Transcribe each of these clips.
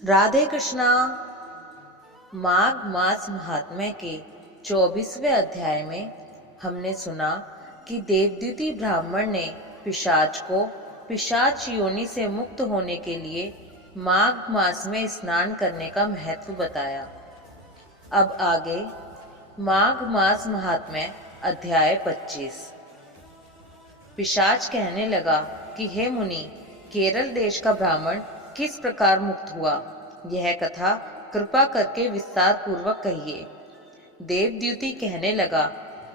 राधे कृष्णा। माघ मास महात्म्य के 24वें अध्याय में हमने सुना कि देवद्युति ब्राह्मण ने पिशाच को पिशाच योनि से मुक्त होने के लिए माघ मास में स्नान करने का महत्व बताया। अब आगे माघ मास महात्म्य अध्याय 25। पिशाच कहने लगा कि हे मुनि, केरल देश का ब्राह्मण किस प्रकार मुक्त हुआ, यह कथा कृपा करके विस्तार पूर्वक कहिए। देवद्युति कहने लगा,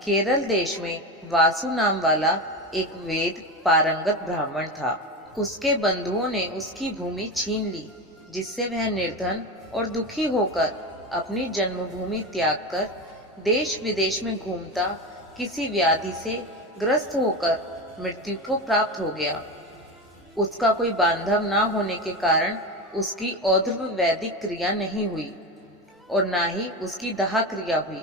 केरल देश में वासु नाम वाला एक वेद पारंगत ब्राह्मण था। उसके बंधुओं ने उसकी भूमि छीन ली, जिससे वह निर्धन और दुखी होकर अपनी जन्मभूमि त्याग कर देश विदेश में घूमता किसी व्याधि से ग्रस्त होकर मृत्यु को प्राप्त हो गया। उसका कोई बांधव ना होने के कारण उसकी औध्व वैदिक क्रिया नहीं हुई और ना ही उसकी दाह क्रिया हुई।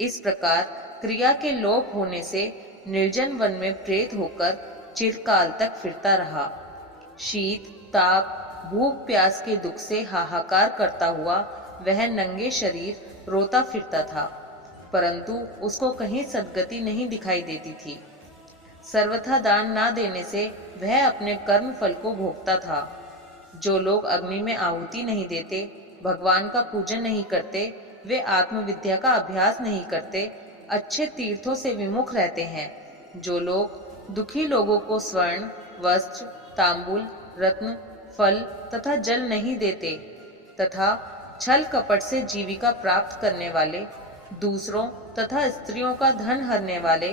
इस प्रकार क्रिया के लोप होने से निर्जन वन में प्रेत होकर चिरकाल तक फिरता रहा। शीत ताप भूख प्यास के दुख से हाहाकार करता हुआ वह नंगे शरीर रोता फिरता था, परंतु उसको कहीं सद्गति नहीं दिखाई देती थी। सर्वथा दान ना देने से वह अपने कर्म फल को भोगता था। जो लोग अग्नि में आहुति नहीं देते, भगवान का पूजन नहीं करते, वे आत्मविद्या का अभ्यास नहीं करते, अच्छे तीर्थों से विमुख रहते हैं। जो लोग दुखी लोगों को स्वर्ण वस्त्र तांबुल रत्न फल तथा जल नहीं देते तथा छल कपट से जीविका प्राप्त करने वाले, दूसरों तथा स्त्रियों का धन हरने वाले,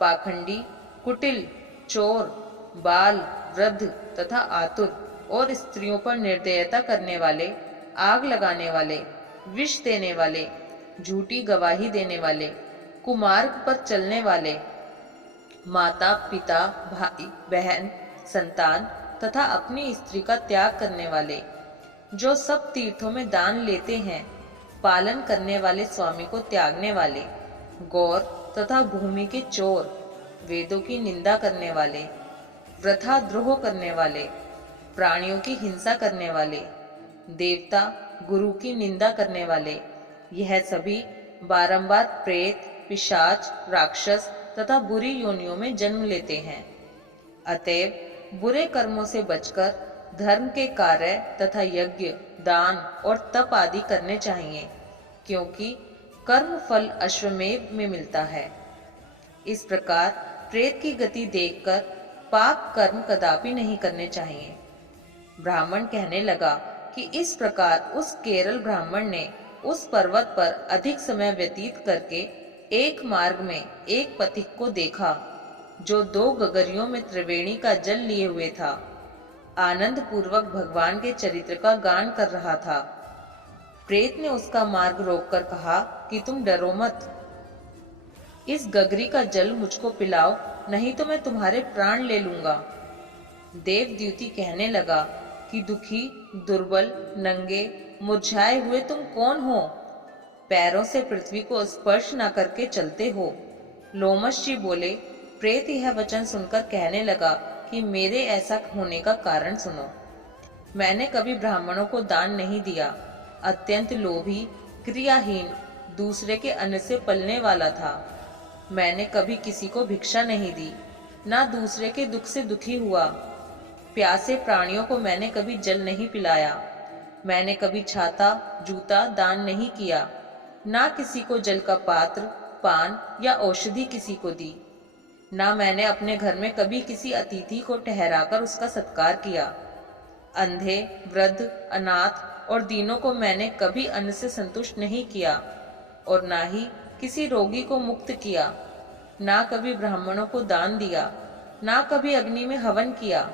पाखंडी कुटिल चोर बाल वृद्ध तथा आतुर और स्त्रियों पर निर्दयता करने वाले, आग लगाने वाले, विष देने वाले, झूठी गवाही देने वाले, कुमार्ग पर चलने वाले, माता पिता भाई बहन संतान तथा अपनी स्त्री का त्याग करने वाले, जो सब तीर्थों में दान लेते हैं, पालन करने वाले स्वामी को त्यागने वाले, गौर तथा भूमि के चोर, वेदों की निंदा करने वाले, वृथा द्रोह करने वाले, प्राणियों की हिंसा करने वाले, देवता गुरु की निंदा करने वाले, यह सभी बारंबार प्रेत पिशाच राक्षस तथा बुरी योनियों में जन्म लेते हैं। अतएव बुरे कर्मों से बचकर धर्म के कार्य तथा यज्ञ दान और तप आदि करने चाहिए, क्योंकि कर्म फल अश्वमेध में मिलता है। इस प्रकार प्रेत की गति देखकर पाप कर्म कदापि नहीं करने चाहिए। ब्राह्मण कहने लगा कि इस प्रकार उस केरल ब्राह्मण ने उस पर्वत पर अधिक समय व्यतीत करके एक मार्ग में एक पथिक को देखा, जो 2 गगरियों में त्रिवेणी का जल लिए हुए था। आनंद पूर्वक भगवान के चरित्र का गान कर रहा था। प्रेत ने उसका मार्ग रोककर कहा कि तुम डरो मत, इस गगरी का जल मुझको पिलाओ, नहीं तो मैं तुम्हारे प्राण ले लूंगा। देवद्युति कहने लगा कि दुखी दुर्बल नंगे मुरझाए हुए तुम कौन हो? पैरों से पृथ्वी को स्पर्श न करके चलते हो। लोमश जी बोले। प्रेत यह वचन सुनकर कहने लगा कि मेरे ऐसा होने का कारण सुनो। मैंने कभी ब्राह्मणों को दान नहीं दिया, अत्यंत लोभी क्रियाहीन दूसरे के अन्न से पलने वाला था। मैंने कभी किसी को भिक्षा नहीं दी, ना दूसरे के दुख से दुखी हुआ। प्यासे प्राणियों को मैंने कभी जल नहीं पिलाया। मैंने कभी छाता जूता दान नहीं किया, ना किसी को जल का पात्र पान या औषधि किसी को दी। ना मैंने अपने घर में कभी किसी अतिथि को ठहराकर उसका सत्कार किया। अंधे वृद्ध अनाथ और दीनों को मैंने कभी अन्न से संतुष्ट नहीं किया और ना ही किसी रोगी को मुक्त किया। ना कभी ब्राह्मणों को दान दिया, ना कभी अग्नि में हवन किया।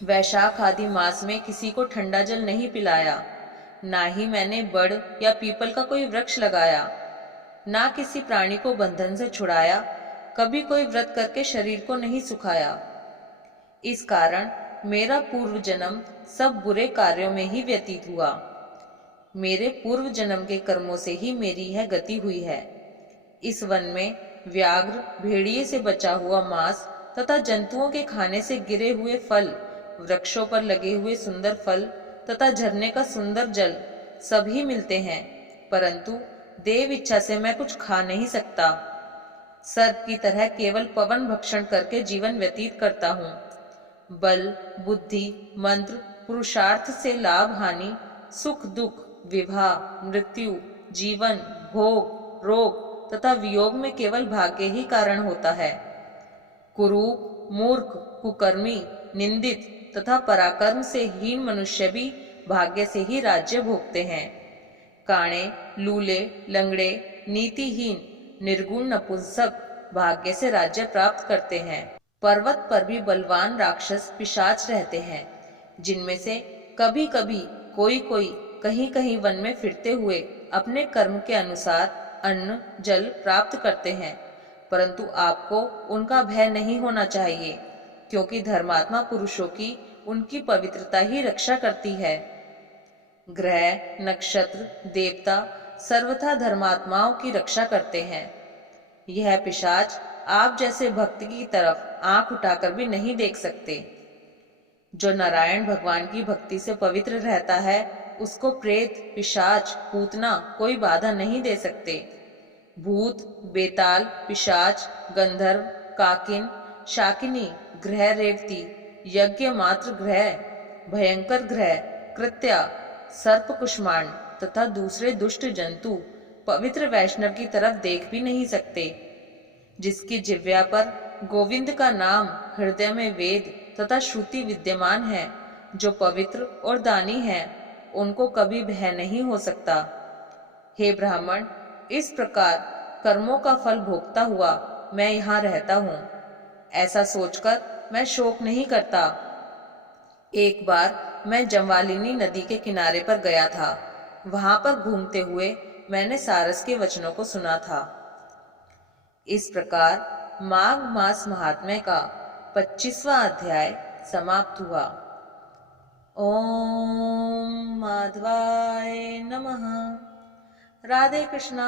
वैशाख आदि मास में किसी को ठंडा जल नहीं पिलाया। ना ही मैंने बड़ या पीपल का कोई वृक्ष लगाया। ना किसी प्राणी को बंधन से छुड़ाया। कभी कोई व्रत करके शरीर को नहीं सुखाया। इस कारण मेरा पूर्व जन्म सब बुरे कार्यों में ही व्यतीत हुआ। मेरे पूर्व जन्म के कर्मों से ही मेरी यह गति हुई है। इस वन में व्याघ्र भेड़िए से बचा हुआ मांस तथा जंतुओं के खाने से गिरे हुए फल, वृक्षों पर लगे हुए सुंदर फल, तथा झरने का सुंदर जल सभी मिलते हैं, परंतु देव इच्छा से मैं कुछ खा नहीं सकता। सर्प की तरह केवल पवन भक्षण करके जीवन व्यतीत करता हूँ। बल, बुद्धि, मंत्र, पुरुषार्थ से लाभ हानि, सुख दुख, विवाह, मृत्यु, जीवन, भोग, रोग तथा वियोग में केवल भाग्य ही कारण होता है। कुरूप, मूर्ख, कुकर्मी, निंदित तथा पराक्रम से हीन मनुष्य भी भाग्य से ही राज्य भोगते हैं। काणे, लूले, लंगड़े, नीतिहीन, निर्गुण नपुंसक भाग्य से राज्य प्राप्त करते हैं। पर्वत पर भी बलवान राक्षस पिशाच रहते हैं, जिनमें से कभी कभी कोई कोई कहीं कहीं वन में फिरते हुए अपने कर्म के अनुसार अन्न जल प्राप्त करते हैं, परंतु आपको उनका भय नहीं होना चाहिए, क्योंकि धर्मात्मा पुरुषों की उनकी पवित्रता ही रक्षा करती है। ग्रह, नक्षत्र, देवता सर्वथा धर्मात्माओं की रक्षा करते हैं। यह पिशाच आप जैसे भक्त की तरफ आंख उठाकर भी नहीं देख सकते। जो नारायण भगवान की भक्ति से पवित्र रहता है, उसको प्रेत, पिशाच, पूतना कोई बाधा नहीं दे सकते। भूत, बेताल, पिशाच, गंधर्व, काकिन, शाकिनी, ग्रह रेवती, यज्ञ मात्र ग्रह, भयंकर ग्रह, कृत्या, सर्प कुष्मांड तथा दूसरे दुष्ट जंतु पवित्र वैष्णव की तरफ देख भी नहीं सकते। जिसकी जिह्वा पर गोविंद का नाम, हृदय में वेद तथा श्रुति विद्यमान है, जो पवित्र और दानी है, उनको कभी भय नहीं हो सकता। हे ब्राह्मण, इस प्रकार कर्मों का फल भोगता हुआ मैं यहाँ रहता हूँ, ऐसा सोचकर मैं शोक नहीं करता। एक बार मैं जमवालिनी नदी के किनारे पर गया था। वहां पर घूमते हुए मैंने सारस के वचनों को सुना था। इस प्रकार माघ मास महात्म्य का 25वां अध्याय समाप्त हुआ। ओम माधवाय नमः। राधे कृष्णा।